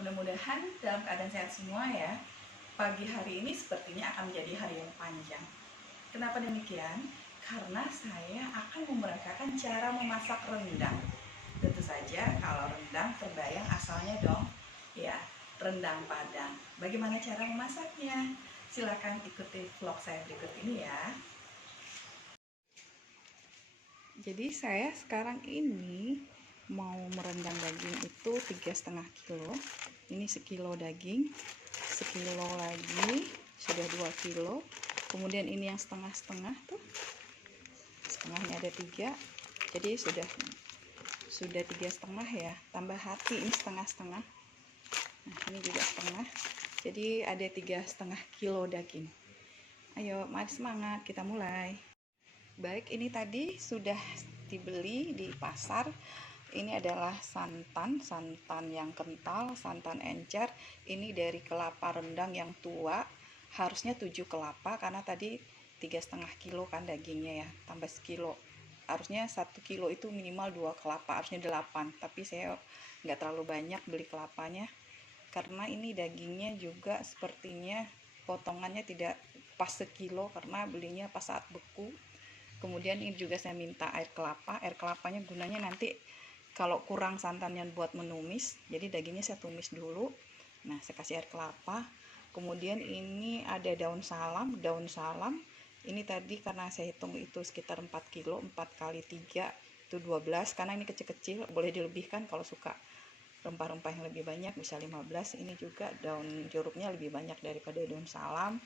Mudah-mudahan dalam keadaan sehat semua ya. Pagi hari ini sepertinya akan menjadi hari yang panjang. Kenapa demikian? Karena saya akan memperagakan cara memasak rendang. Tentu saja kalau rendang terbayang asalnya dong, ya, rendang Padang. Bagaimana cara memasaknya? Silakan ikuti vlog saya berikut ini ya. Jadi saya sekarang ini mau merendam daging itu 3,5 kilo. Ini sekilo daging, sekilo lagi sudah 2 kilo. Kemudian ini yang setengah-setengah tuh, setengahnya ada 3, jadi sudah 3,5 ya, tambah hati ini setengah-setengah. Nah ini juga setengah, jadi ada 3,5 kilo daging. Ayo mari semangat, kita mulai. Baik, ini tadi sudah dibeli di pasar. Ini adalah santan yang kental, santan encer. Ini dari kelapa rendang yang tua, harusnya 7 kelapa karena tadi 3,5 kilo kan dagingnya ya, tambah sekilo. Harusnya 1 kilo itu minimal 2 kelapa, harusnya 8, tapi saya nggak terlalu banyak beli kelapanya karena ini dagingnya juga sepertinya potongannya tidak pas sekilo karena belinya pas saat beku. Kemudian ini juga saya minta air kelapa. Air kelapanya gunanya nanti kalau kurang santannya buat menumis, jadi dagingnya saya tumis dulu. Nah saya kasih air kelapa. Kemudian ini ada daun salam. Ini tadi karena saya hitung itu sekitar 4 kilo, 4 kali 3 itu 12, karena ini kecil-kecil, boleh dilebihkan kalau suka rempah-rempah yang lebih banyak, bisa 15. Ini juga daun jeruknya lebih banyak daripada daun salam.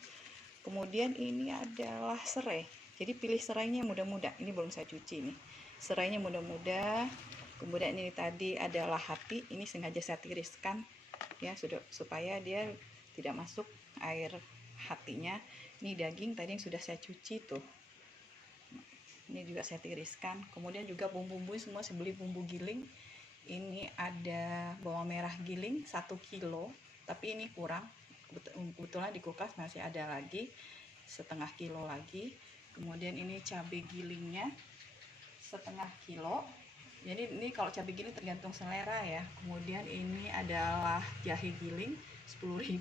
Kemudian ini adalah serai, jadi pilih serainya muda-muda. Ini belum saya cuci nih, serainya muda-muda. Kemudian ini tadi adalah hati, ini sengaja saya tiriskan ya, sudah supaya dia tidak masuk air hatinya. Ini daging tadi yang sudah saya cuci tuh, ini juga saya tiriskan. Kemudian juga bumbu-bumbu semua saya beli bumbu giling. Ini ada bawang merah giling 1 kilo, tapi ini kurang, kebetulan di kulkas masih ada lagi setengah kilo lagi. Kemudian ini cabai gilingnya setengah kilo. Jadi ini kalau cabai giling tergantung selera ya. Kemudian ini adalah jahe giling 10.000.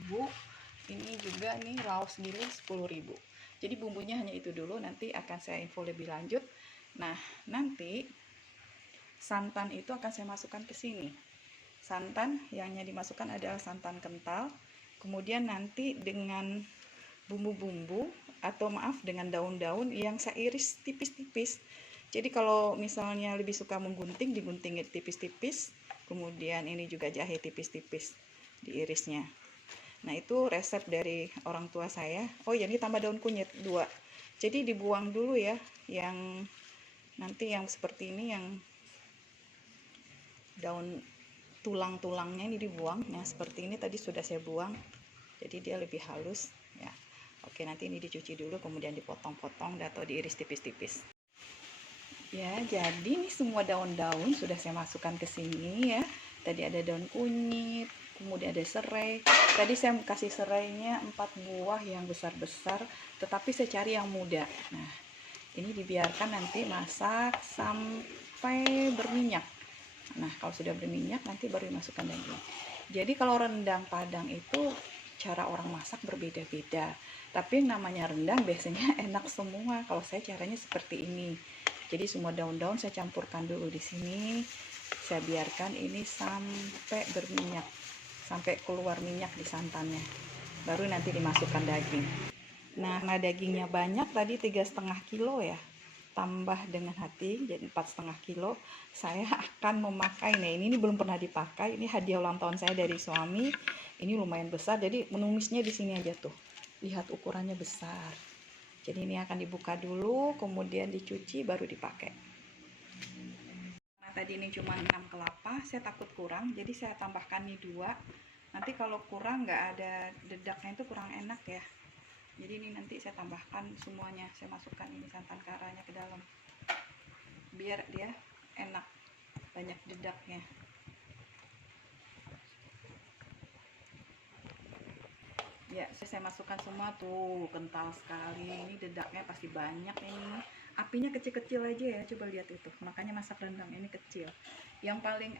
Ini juga nih laos giling 10.000. Jadi bumbunya hanya itu dulu, nanti akan saya info lebih lanjut. Nah nanti santan itu akan saya masukkan ke sini. Santan yang dimasukkan adalah santan kental. Kemudian nanti dengan bumbu-bumbu atau maaf dengan daun-daun yang saya iris tipis-tipis. Jadi kalau misalnya lebih suka menggunting, digunting tipis-tipis. Kemudian ini juga jahe tipis-tipis diirisnya. Nah itu resep dari orang tua saya. Oh ya, ini tambah daun kunyit 2. Jadi dibuang dulu ya, yang nanti yang seperti ini, yang daun tulang-tulangnya ini dibuang. Nah seperti ini tadi sudah saya buang, jadi dia lebih halus ya. Oke, nanti ini dicuci dulu kemudian dipotong-potong atau diiris tipis-tipis ya. Jadi ini semua daun-daun sudah saya masukkan ke sini ya. Tadi ada daun kunyit, kemudian ada serai. Tadi saya kasih serainya 4 buah yang besar-besar, tetapi saya cari yang muda. Nah ini dibiarkan nanti masak sampai berminyak. Nah kalau sudah berminyak nanti baru dimasukkan daging. Jadi kalau rendang Padang itu cara orang masak berbeda-beda, tapi yang namanya rendang biasanya enak semua. Kalau saya caranya seperti ini. Jadi semua daun-daun saya campurkan dulu di sini, saya biarkan ini sampai berminyak, sampai keluar minyak di santannya, baru nanti dimasukkan daging. Nah dagingnya banyak tadi 3,5 kilo ya, tambah dengan hati jadi 4,5 kilo. Saya akan memakai, nah ini belum pernah dipakai, ini hadiah ulang tahun saya dari suami. Ini lumayan besar, jadi menumisnya di sini aja tuh, lihat ukurannya besar. Jadi ini akan dibuka dulu kemudian dicuci baru dipakai. Nah tadi ini cuma 6 kelapa, saya takut kurang jadi saya tambahkan nih 2. Nanti kalau kurang nggak ada dedaknya itu kurang enak ya. Jadi ini nanti saya tambahkan semuanya, saya masukkan ini santan karanya ke dalam biar dia enak, banyak dedaknya. Ya saya masukkan semua tuh, kental sekali, ini dedaknya pasti banyak ini. apinya kecil-kecil aja ya, coba lihat itu, makanya masak rendang ini kecil. Yang paling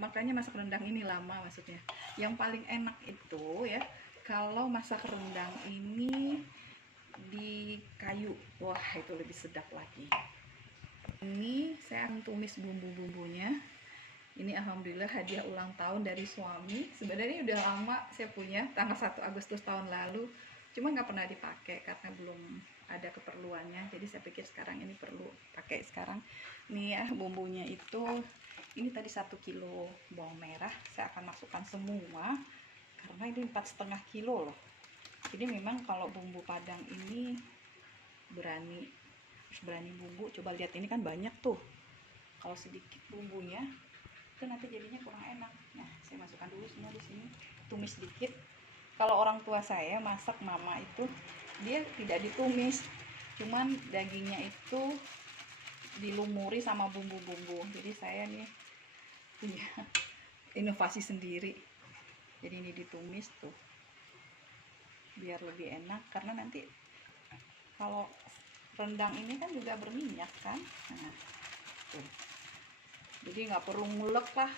makanya masak rendang ini lama maksudnya. Yang paling enak itu ya kalau masak rendang ini di kayu, wah itu lebih sedap lagi. Ini saya akan tumis bumbu-bumbunya. Ini alhamdulillah hadiah ulang tahun dari suami. Sebenarnya udah lama saya punya, tanggal 1 Agustus tahun lalu, cuma nggak pernah dipakai karena belum ada keperluannya. Jadi saya pikir sekarang ini perlu pakai sekarang. Nih ya bumbunya itu, ini tadi 1 kilo bawang merah saya akan masukkan semua karena ini 4,5 kilo loh. Jadi memang kalau bumbu Padang ini harus berani bumbu. Coba lihat ini kan banyak tuh, kalau sedikit bumbunya itu nanti jadinya kurang enak. Nah saya masukkan dulu semua di sini, tumis sedikit. Kalau orang tua saya masak, mama itu dia tidak ditumis, cuman dagingnya itu dilumuri sama bumbu-bumbu. Jadi saya nih punya inovasi sendiri, jadi ini ditumis tuh biar lebih enak, karena nanti kalau rendang ini kan juga berminyak kan. Nah tuh, jadi nggak perlu ngulek lah,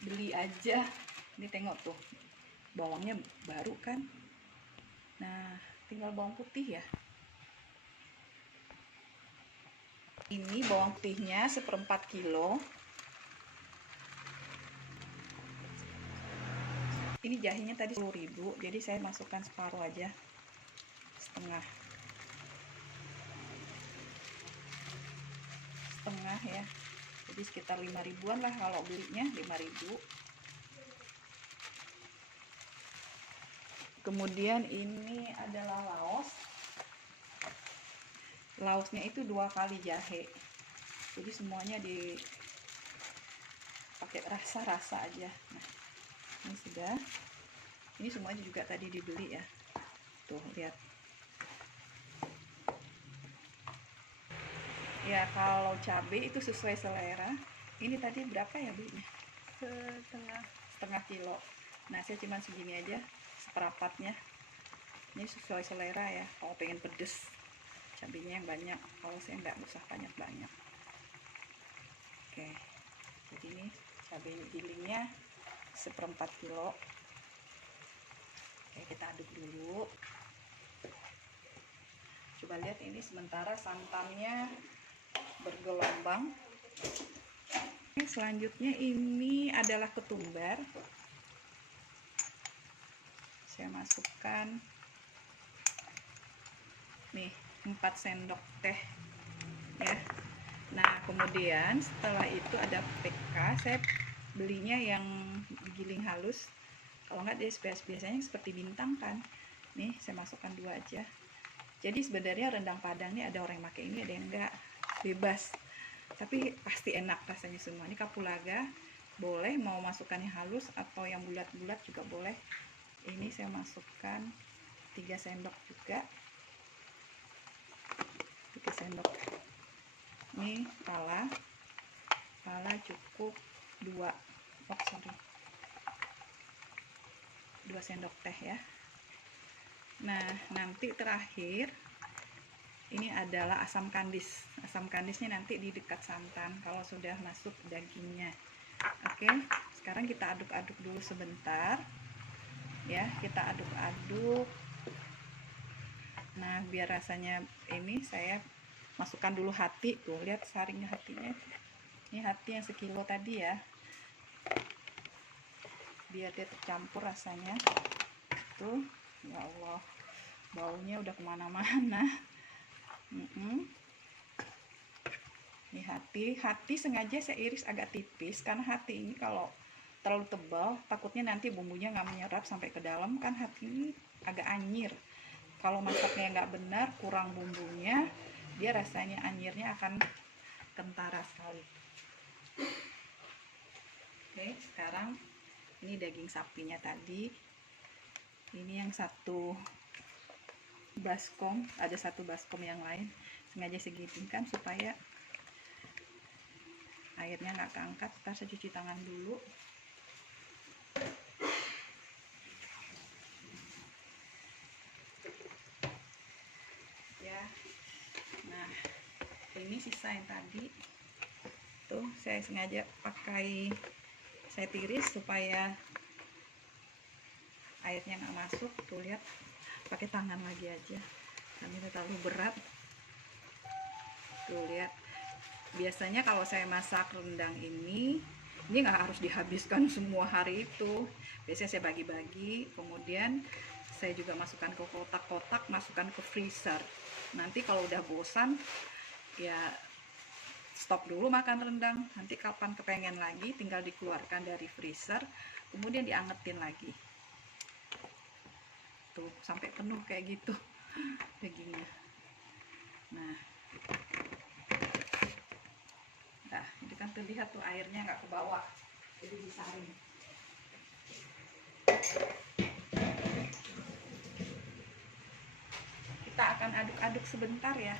beli aja. Ini tengok tuh bawangnya baru kan. Nah tinggal bawang putih ya, ini bawang putihnya 1/4 kilo. Ini jahenya tadi 10.000, jadi saya masukkan separuh aja, setengah ya, jadi sekitar 5.000-an lah kalau belinya, 5.000. Kemudian ini adalah laosnya itu 2 kali jahe, jadi semuanya pakai rasa aja. Nah ini sudah, ini semuanya juga tadi dibeli ya, tuh lihat ya. Kalau cabai itu sesuai selera. Ini tadi berapa ya belinya? setengah kilo. Nah saya cuma segini aja, seperempatnya. Ini sesuai selera ya, kalau pengen pedes cabainya yang banyak, kalau saya nggak usah banyak. Oke, jadi ini cabai gilingnya 1/4 kilo. Oke, kita aduk dulu. Coba lihat ini, sementara santannya bergelombang. Selanjutnya ini adalah ketumbar. Saya masukkan nih 4 sendok teh ya. Nah kemudian setelah itu ada PK, saya belinya yang digiling halus, kalau nggak dia biasanya seperti bintang kan. Nih saya masukkan 2 aja. Jadi sebenarnya rendang Padang ini ada orang yang pakai ini, ada yang enggak, bebas, tapi pasti enak rasanya semua. Ini kapulaga boleh, mau masukkan yang halus atau yang bulat-bulat juga boleh. Ini saya masukkan 3 sendok juga, 3 sendok. Ini pala cukup 2 sendok teh ya. Nah nanti terakhir ini adalah asam kandis. Asam kandisnya nanti di dekat santan kalau sudah masuk dagingnya. Oke, sekarang kita aduk-aduk dulu sebentar ya, kita aduk-aduk. Nah biar rasanya ini, saya masukkan dulu hati, tuh lihat saringnya hatinya. Ini hati yang sekilo tadi ya, biar dia tercampur rasanya. Tuh ya Allah, baunya udah kemana-mana. Ini hati sengaja saya iris agak tipis, karena hati ini kalau terlalu tebal takutnya nanti bumbunya nggak menyerap sampai ke dalam kan. Hati ini agak anyir, kalau masaknya nggak benar, kurang bumbunya, dia rasanya anyirnya akan kentara sekali. Oke, sekarang ini daging sapinya tadi, ini yang 1 baskom, ada 1 baskom yang lain sengaja segitikan supaya airnya nggak keangkat. Ntar saya cuci tangan dulu. Ya, nah Ini sisa yang tadi tuh saya sengaja pakai, saya tiris supaya airnya nggak masuk. Tuh lihat, pakai tangan lagi aja karena ini terlalu berat. Tuh lihat, biasanya kalau saya masak rendang ini nggak harus dihabiskan semua hari itu. Biasanya saya bagi-bagi, kemudian saya juga masukkan ke kotak-kotak, masukkan ke freezer. Nanti kalau udah bosan ya stop dulu makan rendang, nanti kapan kepengen lagi tinggal dikeluarkan dari freezer, kemudian diangetin lagi. Tuh sampai penuh kayak gitu dagingnya. Nah ini kan terlihat tuh airnya nggak ke bawah, jadi disaring. Kita akan aduk-aduk sebentar ya,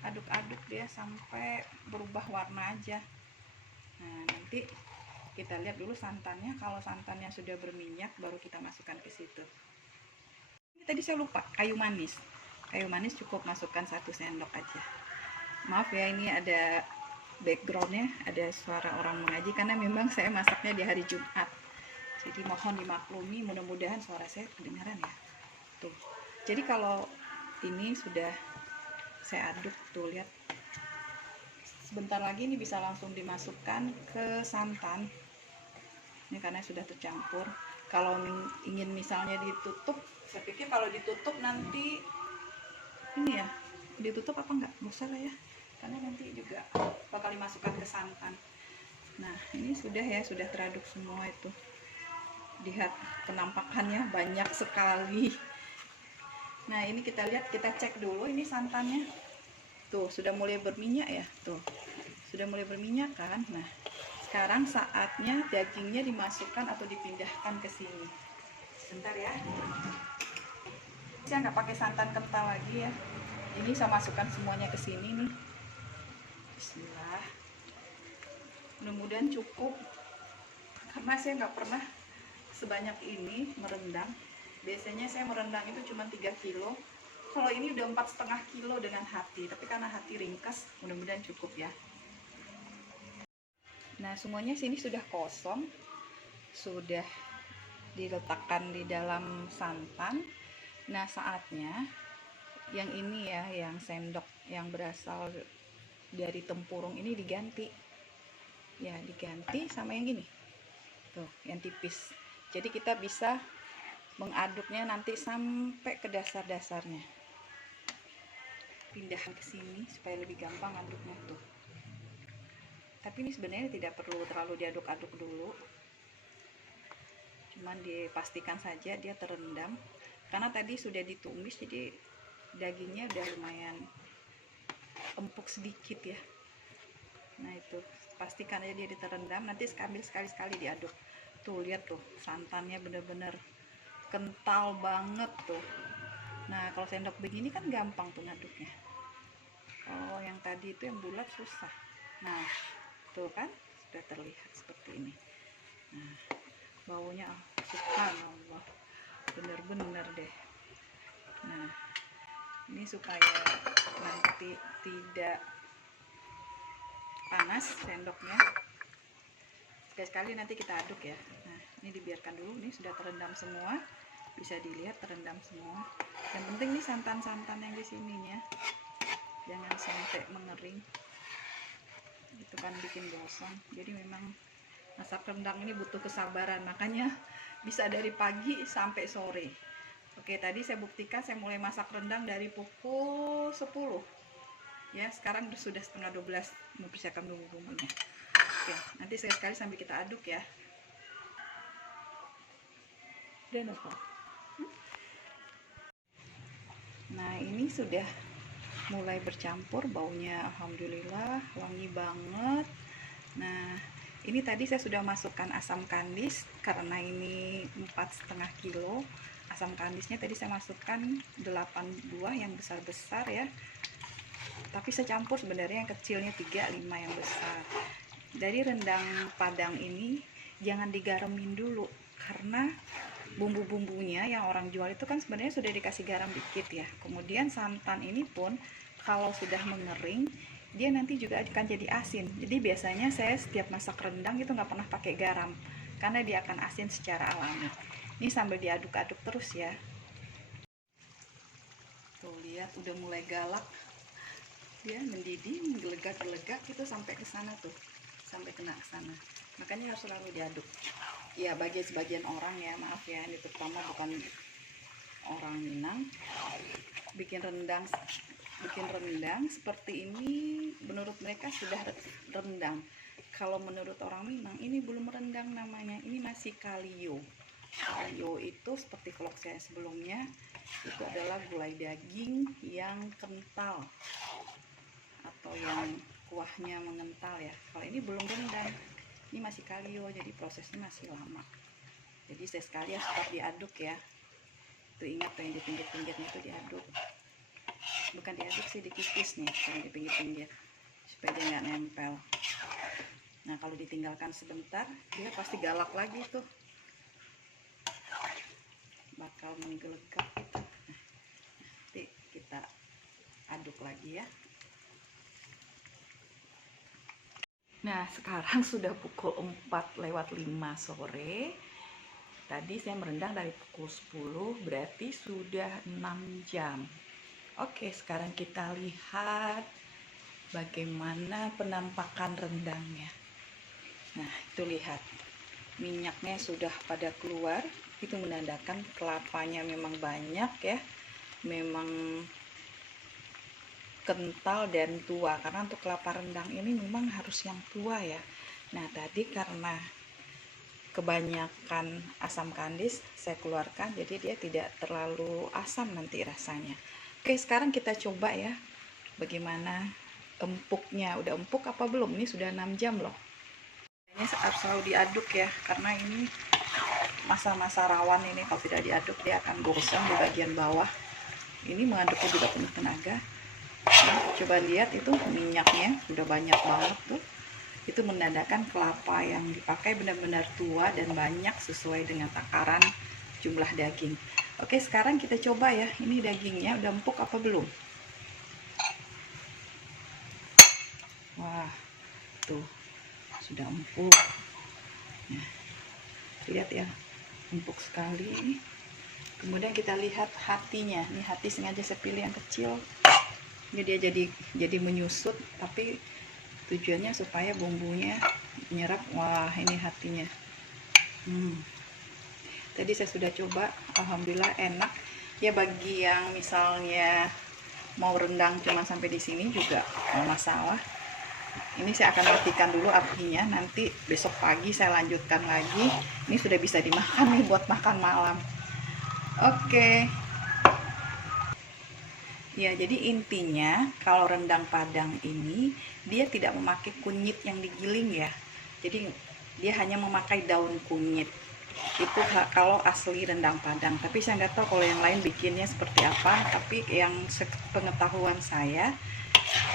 aduk-aduk dia sampai berubah warna aja. Nah nanti kita lihat dulu santannya, kalau santannya sudah berminyak baru kita masukkan ke situ. Ini tadi saya lupa, kayu manis cukup masukkan 1 sendok aja. Maaf ya, ini ada backgroundnya, ada suara orang mengaji karena memang saya masaknya di hari Jumat, jadi mohon dimaklumi. Mudah-mudahan suara saya kedengaran ya. Tuh, jadi kalau ini sudah saya aduk, tuh lihat, sebentar lagi ini bisa langsung dimasukkan ke santan. Ini karena sudah tercampur. Kalau ingin misalnya ditutup, saya pikir kalau ditutup nanti ini ya, ditutup apa enggak, usah lah ya, karena nanti juga bakal dimasukkan ke santan. Nah ini sudah ya, sudah teraduk semua itu. Lihat penampakannya banyak sekali. Nah ini kita lihat, kita cek dulu ini santannya. Tuh sudah mulai berminyak ya, tuh sudah mulai berminyak kan. Nah sekarang saatnya dagingnya dimasukkan atau dipindahkan ke sini. Sebentar ya, saya nggak pakai santan kental lagi ya, ini saya masukkan semuanya ke sini nih. Bismillah, mudah-mudahan cukup karena saya nggak pernah sebanyak ini merendang. Biasanya saya merendang itu cuma 3 kilo, kalau ini udah 4,5 kilo dengan hati, tapi karena hati ringkas mudah-mudahan cukup ya. Nah semuanya sini sudah kosong, sudah diletakkan di dalam santan. Nah saatnya yang ini ya, yang sendok yang berasal dari tempurung ini diganti ya, diganti sama yang gini tuh, yang tipis. Jadi kita bisa mengaduknya nanti sampai ke dasar-dasarnya. Pindahan ke sini supaya lebih gampang aduknya tuh. Tapi ini sebenarnya tidak perlu terlalu diaduk-aduk dulu, cuman dipastikan saja dia terendam karena tadi sudah ditumis, jadi dagingnya udah lumayan empuk sedikit ya. Nah itu pastikan aja dia terendam, nanti ambil sekali-sekali diaduk. Tuh lihat tuh, santannya bener-bener kental banget tuh. Nah kalau sendok begini kan gampang tuh ngaduknya, kalau yang tadi itu yang bulat susah. Nah tuh kan sudah terlihat seperti ini. Nah baunya subhanallah, bener-bener deh. Nah ini supaya nanti tidak panas sendoknya, sekali-sekali nanti kita aduk ya. Nah ini dibiarkan dulu, ini sudah terendam semua, bisa dilihat terendam semua. Yang penting nih santan-santan yang di sininya jangan sampai mengering, itu kan bikin bosan. Jadi memang masak rendang ini butuh kesabaran, makanya bisa dari pagi sampai sore. Oke, tadi saya buktikan saya mulai masak rendang dari pukul 10 ya, sekarang sudah setengah 12, mempersiapkan bumbu-bumbunya. Oke, nanti sekali-sekali sambil kita aduk ya. Dan apa? Nah ini sudah mulai bercampur, baunya alhamdulillah wangi banget. Nah ini tadi saya sudah masukkan asam kandis, karena ini 4,5 kilo. Asam kandisnya tadi saya masukkan 8 buah yang besar-besar ya, tapi saya campur sebenarnya yang kecilnya 3, 5 yang besar. Dari rendang Padang ini jangan digaremin dulu, karena bumbu-bumbunya yang orang jual itu kan sebenarnya sudah dikasih garam dikit ya. Kemudian santan ini pun kalau sudah mengering dia nanti juga akan jadi asin. Jadi biasanya saya setiap masak rendang itu nggak pernah pakai garam, karena dia akan asin secara alami. Ini sambil diaduk-aduk terus ya. Tuh lihat udah mulai galak, dia mendidih, menggelegak-gelegak itu sampai ke sana tuh, sampai kena ke sana. Makanya harus selalu diaduk. Ya bagi sebagian orang ya, maaf ya, ini terutama bukan orang Minang, bikin rendang seperti ini menurut mereka sudah rendang. Kalau menurut orang Minang ini belum rendang namanya, ini masih kalio. Kalio itu seperti vlog saya sebelumnya, itu adalah gulai daging yang kental atau yang kuahnya mengental ya. Kalau ini belum rendang, ini masih kalio, jadi prosesnya masih lama. Jadi saya sekali ya tetap diaduk ya. Tuh ingat tuh yang di pinggir-pinggirnya itu diaduk. Bukan diaduk sih, dikikis nih yang di pinggir-pinggir supaya dia nggak nempel. Nah kalau ditinggalkan sebentar dia pasti galak lagi tuh, bakal menggelegak gitu. Nanti kita aduk lagi ya. Nah sekarang sudah pukul 4:05 sore. Tadi saya merendang dari pukul 10, berarti sudah 6 jam. Oke, sekarang kita lihat bagaimana penampakan rendangnya. Nah, itu lihat. Minyaknya sudah pada keluar. Itu menandakan kelapanya memang banyak ya. Memang kental dan tua. Karena untuk kelapa rendang ini memang harus yang tua ya. Nah, tadi karena kebanyakan asam kandis saya keluarkan, jadi dia tidak terlalu asam nanti rasanya. Oke, sekarang kita coba ya bagaimana empuknya. Udah empuk apa belum? Ini sudah 6 jam loh. Ini harus selalu diaduk ya, karena ini masa-masa rawan ini. Kalau tidak diaduk dia akan gosong di bagian bawah. Ini mengaduknya juga penuh tenaga. Nah, coba lihat itu minyaknya sudah banyak banget tuh. Itu menandakan kelapa yang dipakai benar-benar tua dan banyak sesuai dengan takaran jumlah daging. Oke, sekarang kita coba ya, ini dagingnya udah empuk apa belum? Wah, tuh sudah empuk. Nah, lihat ya, empuk sekali. Kemudian kita lihat hatinya. Ini hati sengaja saya pilih yang kecil. Ini dia jadi menyusut, tapi tujuannya supaya bumbunya menyerap. Wah, ini hatinya. Tadi saya sudah coba, alhamdulillah enak. Ya bagi yang misalnya mau rendang cuma sampai di sini juga nggak masalah. Ini saya akan matikan dulu apinya, nanti besok pagi saya lanjutkan lagi. Ini sudah bisa dimakan nih buat makan malam. Oke. Ya, jadi intinya kalau rendang Padang ini dia tidak memakai kunyit yang digiling ya. Jadi dia hanya memakai daun kunyit. Itu kalau asli rendang Padang. Tapi saya nggak tahu kalau yang lain bikinnya seperti apa. Tapi yang pengetahuan saya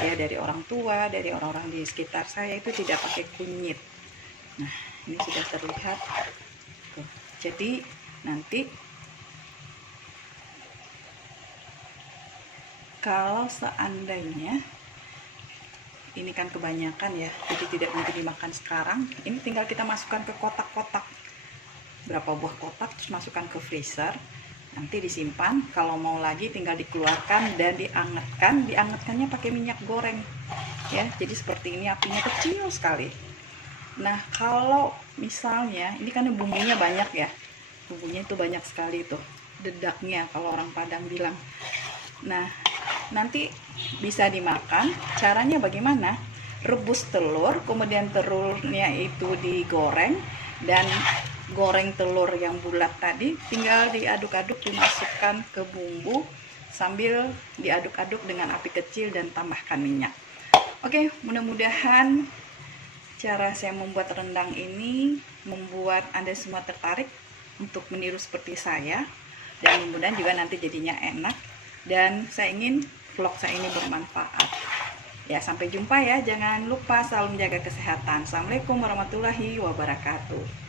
ya dari orang tua, dari orang-orang di sekitar saya itu tidak pakai kunyit. Nah, ini sudah terlihat. Tuh. Jadi nanti kalau seandainya ini kan kebanyakan ya, jadi tidak mungkin dimakan sekarang. Ini tinggal kita masukkan ke kotak-kotak, berapa buah kotak, terus masukkan ke freezer. Nanti disimpan, kalau mau lagi tinggal dikeluarkan dan diangetkan. Diangetkannya pakai minyak goreng ya, jadi seperti ini, apinya kecil sekali. Nah kalau misalnya ini kan bumbunya banyak ya, bumbunya itu banyak sekali tuh, dedaknya kalau orang Padang bilang. Nah nanti bisa dimakan. Caranya bagaimana? Rebus telur, kemudian telurnya itu digoreng, dan goreng telur yang bulat tadi tinggal diaduk-aduk, dimasukkan ke bumbu sambil diaduk-aduk dengan api kecil dan tambahkan minyak. Oke, mudah-mudahan cara saya membuat rendang ini membuat Anda semua tertarik untuk meniru seperti saya, dan mudah-mudahan juga nanti jadinya enak. Dan saya ingin vlog saya ini bermanfaat. Ya, sampai jumpa ya. Jangan lupa selalu menjaga kesehatan. Assalamualaikum warahmatullahi wabarakatuh.